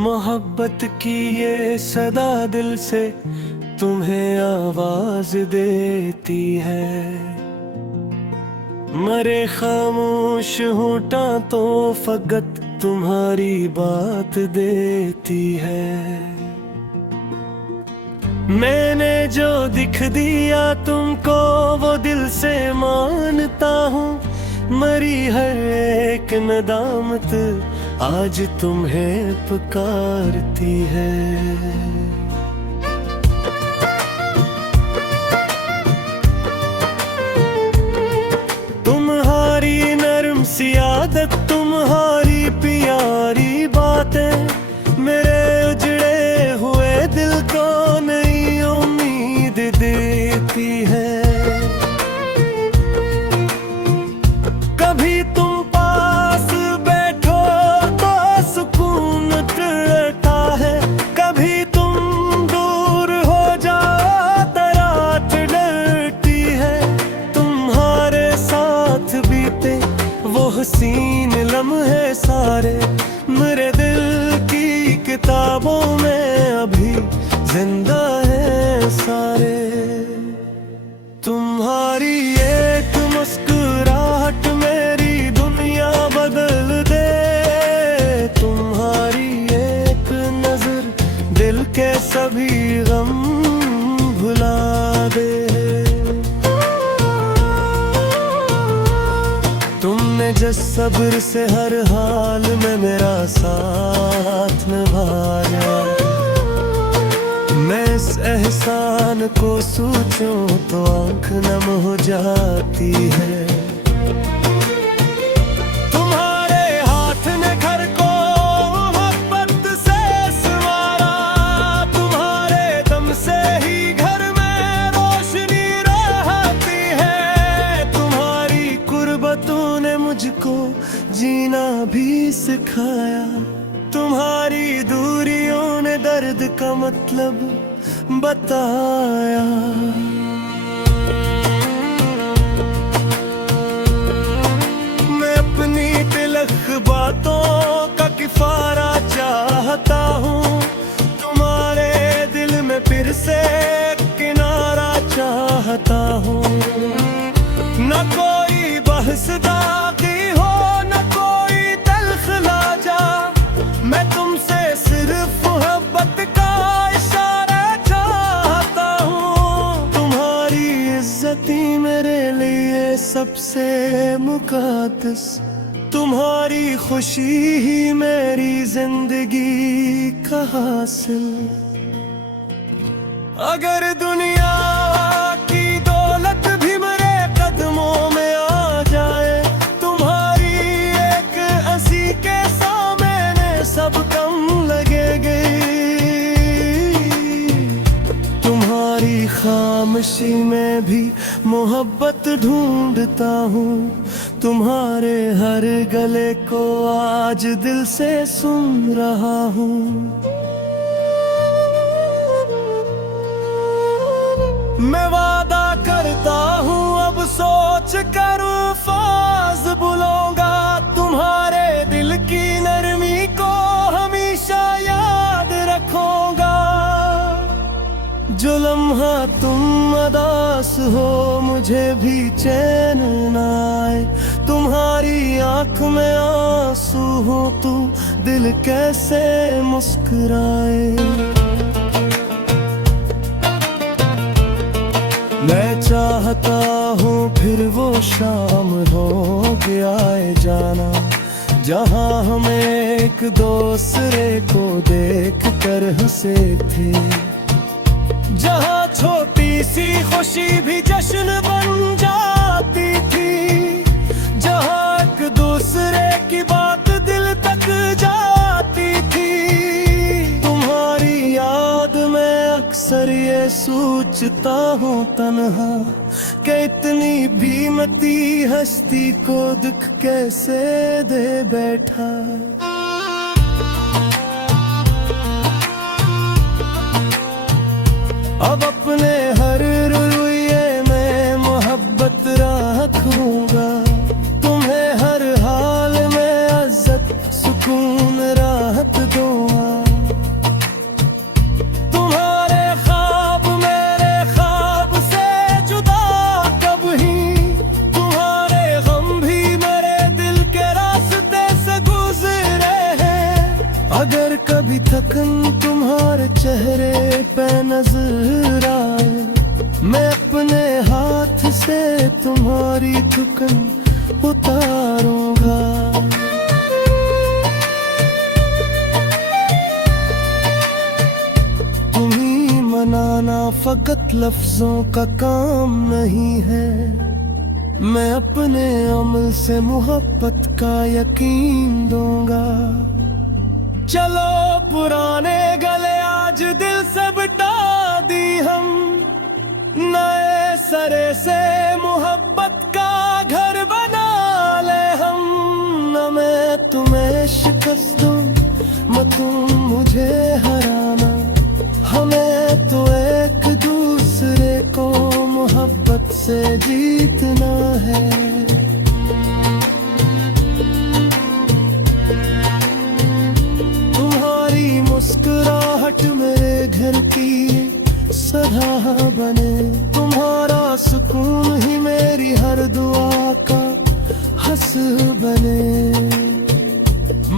मोहब्बत की ये सदा दिल से तुम्हें आवाज देती है। मरे खामोश होठा तो फकत तुम्हारी बात देती है। मैंने जो दिख दिया तुमको वो दिल से मानता हूँ। मरी हर एक नदामत आज तुम्हें पुकारती है। तुम्हारी नरम सी आदत, तुम्हारी प्यारी बातें मेरे उजड़े हुए दिल को नई उम्मीद देती है। कभी तुम पास बैठो तो सुकून मिलता है, कभी तुम दूर हो जाओ तो रात डरती है। तुम्हारे साथ बीते वो हसीन लम्हे सारे मेरे दिल की किताबों में अभी जिंदा है सारे। तुम्हारी एक मुस्कुराहट मेरी दुनिया बदल दे, तुम्हारी एक नजर दिल के सभी गम भुला दे। तुमने जिस सब्र से हर हाल में मेरा साथ निभाया, मैं इस एहसान को सोचूं तो आंख नम हो जाती है। तुम्हारे हाथ ने घर को मोहब्बत से संवारा, तुम्हारे दम से ही घर में रोशनी रहती है। तुम्हारी कुर्बतों ने मुझको जीना भी सिखाया, तुम्हारी दूरियों ने दर्द का मतलब बताया। मैं अपनी तिलक बातों का किफारा चाहता हूँ, तुम्हारे दिल में फिर से किनारा चाहता हूँ। न कोई बहसदागी हो न कोई तल्ख लाजा, मैं तुमसे सिर्फ मोहब्बत का इशारा चाहता हूँ। तुम्हारी इज्जत ही मेरे लिए सबसे मुकद्दस, तुम्हारी खुशी ही मेरी जिंदगी का हासिल। अगर दुनिया की दौलत भी मेरे कदमों में आ जाए, तुम्हारी एक हंसी के सामने सब कम लगेगी। तुम्हारी खामोशी में भी मोहब्बत ढूंढता हूँ, तुम्हारे हर गले को आज दिल से सुन रहा हूँ। मैं वादा करता हूँ अब सोच कर फाज भूलूंगा, तुम्हारे दिल की नरमी को हमेशा याद रखूंगा। जो लम्हा तुम अदास हो मुझे भी चैन न आए, तुम्हारी आंख में आंसू हो तू दिल कैसे मुस्कुराए। मैं चाहता हूँ फिर वो शाम हो गया जाना, जहाँ हम एक दूसरे को देख कर हंसे थे, जहाँ छोटी सी खुशी भी जश्न बन जाती थी, जहाँ एक दूसरे की बात दिल तक जाती थी। तुम्हारी याद में अक्सर ये सोचता हूँ तन्हा कि इतनी बीमती हस्ती को दुख कैसे दे बैठा। अब अपने हर रवैये में मोहब्बत रखूंगा, तुम्हें हर हाल में इज्जत सुकून राहत दूंगा। भी थकन तुम्हारे चेहरे पे नजर आए, मैं अपने हाथ से तुम्हारी थकन उतारूंगा। तुम्हें मनाना फकत लफ्जों का काम नहीं है, मैं अपने अमल से मोहब्बत का यकीन दूंगा। चलो पुराने गले आज दिल से बिटा दी हम, नए सरे से मोहब्बत का घर बना ले हम। न मैं तुम्हें शिकस्त दूं, न तुम मुझे हराना, हमें तो एक दूसरे को मोहब्बत से जीतना है। तुम्हारी मुस्कुराहट मेरे घर की सदा बने, तुम्हारा सुकून ही मेरी हर दुआ का हंस बने।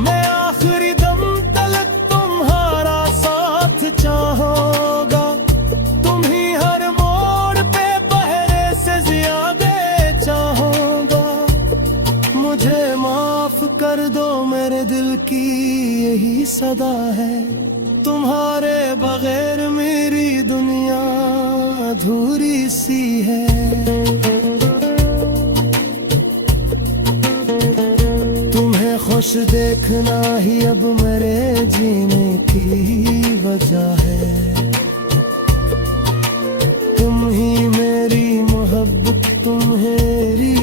मैं आखिरी दम तक तुम्हारा साथ चाहूंगा, तुम ही हर मोड़ पे पहरे से ज्यादा चाहूंगा। मुझे माफ कर दो मेरे दिल की यही सदा है, तुम्हारे बगैर मेरी दुनिया अधूरी सी है। तुम्हें खुश देखना ही अब मेरे जीने की वजह है, तुम ही मेरी मोहब्बत, तुम मेरी